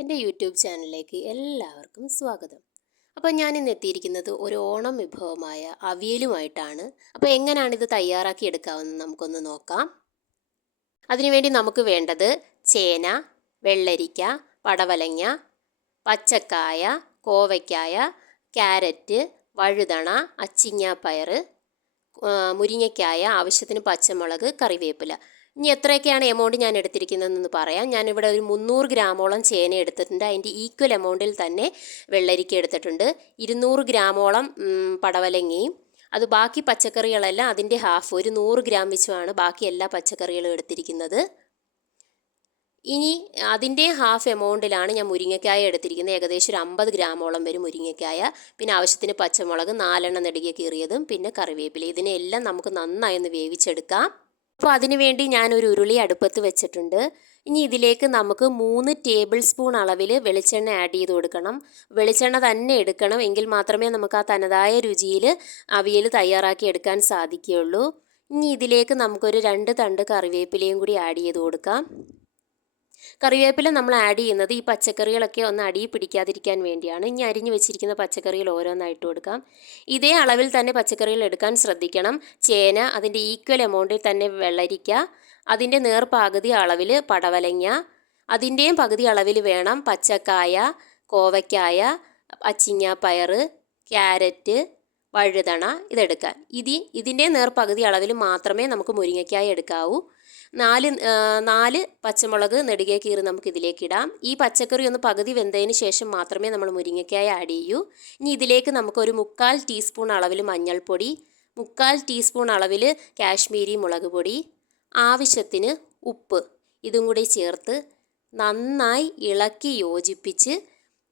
എൻ്റെ യൂട്യൂബ് ചാനലിലേക്ക് എല്ലാവർക്കും സ്വാഗതം. അപ്പോൾ ഞാനിന്ന് എത്തിയിരിക്കുന്നത് ഒരു ഓണം വിഭവമായ അവിയലുമായിട്ടാണ്. അപ്പോൾ എങ്ങനെയാണ് ഇത് തയ്യാറാക്കി എടുക്കാമെന്ന് നമുക്കൊന്ന് നോക്കാം. അതിനുവേണ്ടി നമുക്ക് വേണ്ടത് ചേന, വെള്ളരിക്ക, പടവലങ്ങ, പച്ചക്കായ, കോവയ്ക്കായ, ക്യാരറ്റ്, വഴുതണ, അച്ചിങ്ങാപ്പയർ, മുരിങ്ങയ്ക്കായ, ആവശ്യത്തിന് പച്ചമുളക്, കറിവേപ്പില. ഇനി എത്രയൊക്കെയാണ് എമൗണ്ട് ഞാൻ എടുത്തിരിക്കുന്നതെന്ന് പറയാം. ഞാനിവിടെ ഒരു 300 ഗ്രാമോളം ചേന എടുത്തിട്ടുണ്ട്. അതിൻ്റെ ഈക്വൽ എമൗണ്ടിൽ തന്നെ വെള്ളരിക്ക എടുത്തിട്ടുണ്ട്. 200 ഗ്രാമോളം പടവലങ്ങയും അത് ബാക്കി പച്ചക്കറികളെല്ലാം അതിൻ്റെ ഹാഫ് ഒരു 100 ഗ്രാം വെച്ചുമാണ് ബാക്കി എല്ലാ പച്ചക്കറികളും എടുത്തിരിക്കുന്നത്. ഇനി അതിൻ്റെ ഹാഫ് എമൗണ്ടിലാണ് ഞാൻ മുരിങ്ങയ്ക്കായ എടുത്തിരിക്കുന്നത്. ഏകദേശം ഒരു 50 ഗ്രാമോളം വരും മുരിങ്ങയ്ക്കായ. പിന്നെ ആവശ്യത്തിന് പച്ചമുളക് 4 നെടുകെ കീറിയതും പിന്നെ കറിവേപ്പില. ഇതിനെല്ലാം നമുക്ക് നന്നായി ഒന്ന് വേവിച്ചെടുക്കാം. അപ്പോൾ അതിനുവേണ്ടി ഞാനൊരു ഉരുളി അടുപ്പത്ത് വെച്ചിട്ടുണ്ട്. ഇനി ഇതിലേക്ക് നമുക്ക് 3 ടേബിൾ സ്പൂൺ അളവിൽ വെളിച്ചെണ്ണ ആഡ് ചെയ്ത് കൊടുക്കണം. വെളിച്ചെണ്ണ തന്നെ എടുക്കണം, എങ്കിൽ മാത്രമേ നമുക്ക് ആ തനതായ രുചിയിൽ അവിയൽ തയ്യാറാക്കി എടുക്കാൻ സാധിക്കുകയുള്ളൂ. ഇനി ഇതിലേക്ക് നമുക്കൊരു 2 തണ്ട് കറിവേപ്പിലയും കൂടി ആഡ് ചെയ്ത് കൊടുക്കാം. കറിവേപ്പില നമ്മൾ ആഡ് ചെയ്യുന്നത് ഈ പച്ചക്കറികളൊക്കെ ഒന്ന് അടിയിൽ പിടിക്കാതിരിക്കാൻ വേണ്ടിയാണ്. ഇനി അരിഞ്ഞു വെച്ചിരിക്കുന്ന പച്ചക്കറികൾ ഓരോന്നായിട്ട് കൊടുക്കാം. ഇതേ അളവിൽ തന്നെ പച്ചക്കറികൾ എടുക്കാൻ ശ്രദ്ധിക്കണം. ചേന അതിൻ്റെ ഈക്വൽ എമൗണ്ടിൽ തന്നെ വെള്ളരിക്ക, അതിൻ്റെ നേർപകുതി അളവിൽ പടവലങ്ങ, അതിൻ്റെയും പകുതി അളവിൽ വേണം പച്ചക്കായ, കോവയ്ക്കായ, അച്ചിങ്ങാപ്പയർ, ക്യാരറ്റ്, വഴുതണ ഇതെടുക്കാൻ. ഇതിൻ്റെ നേർപകുതി അളവിൽ മാത്രമേ നമുക്ക് മുരിങ്ങയ്ക്കായ എടുക്കാവൂ. 4 പച്ചമുളക് നെടുകെ കീറി നമുക്ക് ഇതിലേക്ക് ഇടാം. ഈ പച്ചക്കറി ഒന്ന് പകുതി വെന്തതിന് ശേഷം മാത്രമേ നമ്മൾ മുരിങ്ങയ്ക്കായ ആഡ് ചെയ്യൂ. ഇനി ഇതിലേക്ക് നമുക്കൊരു 3/4 ടീസ്പൂൺ അളവിൽ മഞ്ഞൾപ്പൊടി, 3/4 ടീസ്പൂൺ അളവിൽ കാശ്മീരി മുളക് പൊടി, ആവശ്യത്തിന് ഉപ്പ് ഇതും കൂടി ചേർത്ത് നന്നായി ഇളക്കി യോജിപ്പിച്ച്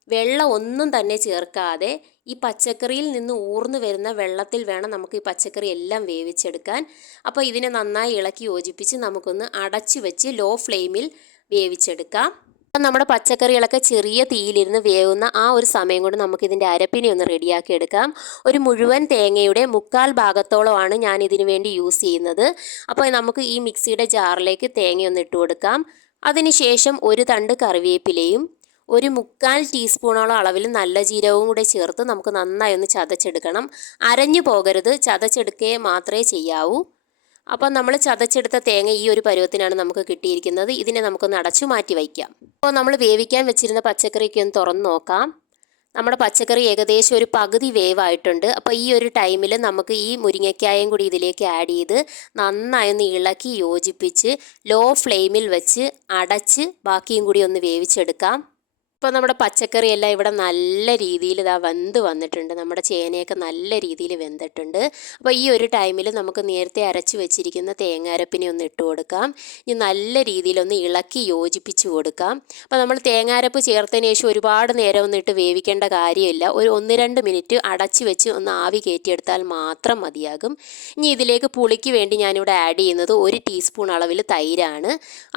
വെള്ളം ഒന്നും തന്നെ ചേർക്കാതെ ഈ പച്ചക്കറിയിൽ നിന്ന് ഊർന്നു വരുന്ന വെള്ളത്തിൽ വേണം നമുക്ക് ഈ പച്ചക്കറി എല്ലാം വേവിച്ചെടുക്കാൻ. അപ്പോൾ ഇതിനെ നന്നായി ഇളക്കി യോജിപ്പിച്ച് നമുക്കൊന്ന് അടച്ചു വെച്ച് ലോ ഫ്ലെയിമിൽ വേവിച്ചെടുക്കാം. അപ്പം നമ്മുടെ പച്ചക്കറികളൊക്കെ ചെറിയ തീയിലിരുന്ന് വേവുന്ന ആ ഒരു സമയം കൊണ്ട് നമുക്കിതിൻ്റെ അരപ്പിനെ ഒന്ന് റെഡിയാക്കി എടുക്കാം. ഒരു മുഴുവൻ തേങ്ങയുടെ 3/4 ഭാഗത്തോളമാണ് ഞാൻ ഇതിനു വേണ്ടി യൂസ് ചെയ്യുന്നത്. അപ്പോൾ നമുക്ക് ഈ മിക്സിയുടെ ജാറിലേക്ക് തേങ്ങയൊന്ന് ഇട്ട് കൊടുക്കാം. അതിനുശേഷം ഒരു തണ്ട് കറിവേപ്പിലയും ഒരു 3/4 ടീസ്പൂണോളം അളവിൽ നല്ല ജീരകവും കൂടെ ചേർത്ത് നമുക്ക് നന്നായി ഒന്ന് ചതച്ചെടുക്കണം. അരഞ്ഞു പോകരുത്, ചതച്ചെടുക്കുക മാത്രമേ ചെയ്യാവൂ. അപ്പം നമ്മൾ ചതച്ചെടുത്ത തേങ്ങ ഈ ഒരു പരുവത്തിനാണ് നമുക്ക് കിട്ടിയിരിക്കുന്നത്. ഇതിനെ നമുക്കൊന്ന് അടച്ചു മാറ്റി വയ്ക്കാം. അപ്പോൾ നമ്മൾ വേവിക്കാൻ വെച്ചിരുന്ന പച്ചക്കറിയൊക്കെ ഒന്ന് തുറന്ന് നോക്കാം. നമ്മുടെ പച്ചക്കറി ഏകദേശം ഒരു പകുതി വേവായിട്ടുണ്ട്. അപ്പോൾ ഈ ഒരു ടൈമിൽ നമുക്ക് ഈ മുരിങ്ങയ്ക്കായും കൂടി ഇതിലേക്ക് ആഡ് ചെയ്ത് നന്നായി ഒന്ന് ഇളക്കി യോജിപ്പിച്ച് ലോ ഫ്ലെയിമിൽ വെച്ച് അടച്ച് ബാക്കിയും കൂടി ഒന്ന് വേവിച്ചെടുക്കാം. ഇപ്പോൾ നമ്മുടെ പച്ചക്കറിയെല്ലാം ഇവിടെ നല്ല രീതിയിൽ വെന്ത് വന്നിട്ടുണ്ട്. നമ്മുടെ ചേനയൊക്കെ നല്ല രീതിയിൽ വെന്തിട്ടുണ്ട്. അപ്പോൾ ഈ ഒരു ടൈമിൽ നമുക്ക് നേരത്തെ അരച്ച് വെച്ചിരിക്കുന്ന തേങ്ങാരപ്പിനെ ഒന്ന് ഇട്ട് കൊടുക്കാം. ഇനി നല്ല രീതിയിലൊന്ന് ഇളക്കി യോജിപ്പിച്ച് കൊടുക്കാം. അപ്പോൾ നമ്മൾ തേങ്ങാരപ്പ് ചേർത്തതിന് ശേഷം ഒരുപാട് നേരം ഒന്നും ഇട്ട് വേവിക്കേണ്ട കാര്യമില്ല. ഒരു 1-2 മിനിറ്റ് അടച്ച് വെച്ച് ഒന്ന് ആവി കയറ്റിയെടുത്താൽ മാത്രം മതിയാകും. ഇനി ഇതിലേക്ക് പുളിക്ക് വേണ്ടി ഞാനിവിടെ ആഡ് ചെയ്യുന്നത് 1 ടീസ്പൂൺ അളവിൽ തൈരാണ്.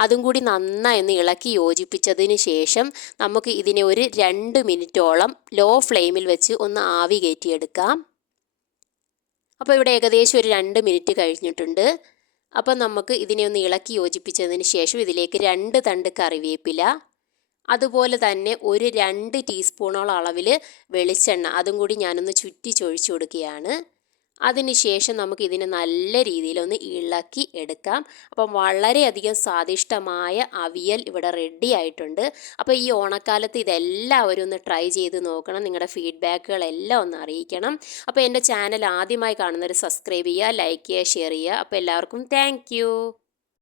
അതും കൂടി നന്നായി ഒന്ന് ഇളക്കി യോജിപ്പിച്ചതിന് ശേഷം നമുക്ക് ഇതിനെ ഒരു 2 മിനിറ്റോളം ലോ ഫ്ലെയിമിൽ വെച്ച് ഒന്ന് ആവി കയറ്റിയെടുക്കാം. അപ്പോൾ ഇവിടെ ഏകദേശം ഒരു 2 മിനിറ്റ് കഴിഞ്ഞിട്ടുണ്ട്. അപ്പോൾ നമുക്ക് ഇതിനെ ഒന്ന് ഇളക്കി യോജിപ്പിച്ചതിന് ശേഷം ഇതിലേക്ക് 2 തണ്ട് കറിവേപ്പില, അതുപോലെ തന്നെ ഒരു 2 ടീസ്പൂണോളം അളവിൽ വെളിച്ചെണ്ണ അതും കൂടി ഞാനൊന്ന് ചൊഴിച്ചു കൊടുക്കുകയാണ്. അതിനുശേഷം നമുക്ക് ഇതിനെ നല്ല രീതിയിലൊന്ന് ഇളക്കി എടുക്കാം. അപ്പം വളരെയധികം സ്വാദിഷ്ടമായ അവിയൽ ഇവിടെ റെഡി ആയിട്ടുണ്ട്. അപ്പോൾ ഈ ഓണക്കാലത്ത് ഇതെല്ലാവരും ഒന്ന് ട്രൈ ചെയ്ത് നോക്കണം. നിങ്ങളുടെ ഫീഡ്ബാക്കുകളെല്ലാം ഒന്ന് അറിയിക്കണം. അപ്പോൾ എൻ്റെ ചാനൽ ആദ്യമായി കാണുന്നവർ സബ്സ്ക്രൈബ് ചെയ്യുക, ലൈക്ക് ചെയ്യുക, ഷെയർ ചെയ്യുക. അപ്പോൾ എല്ലാവർക്കും താങ്ക്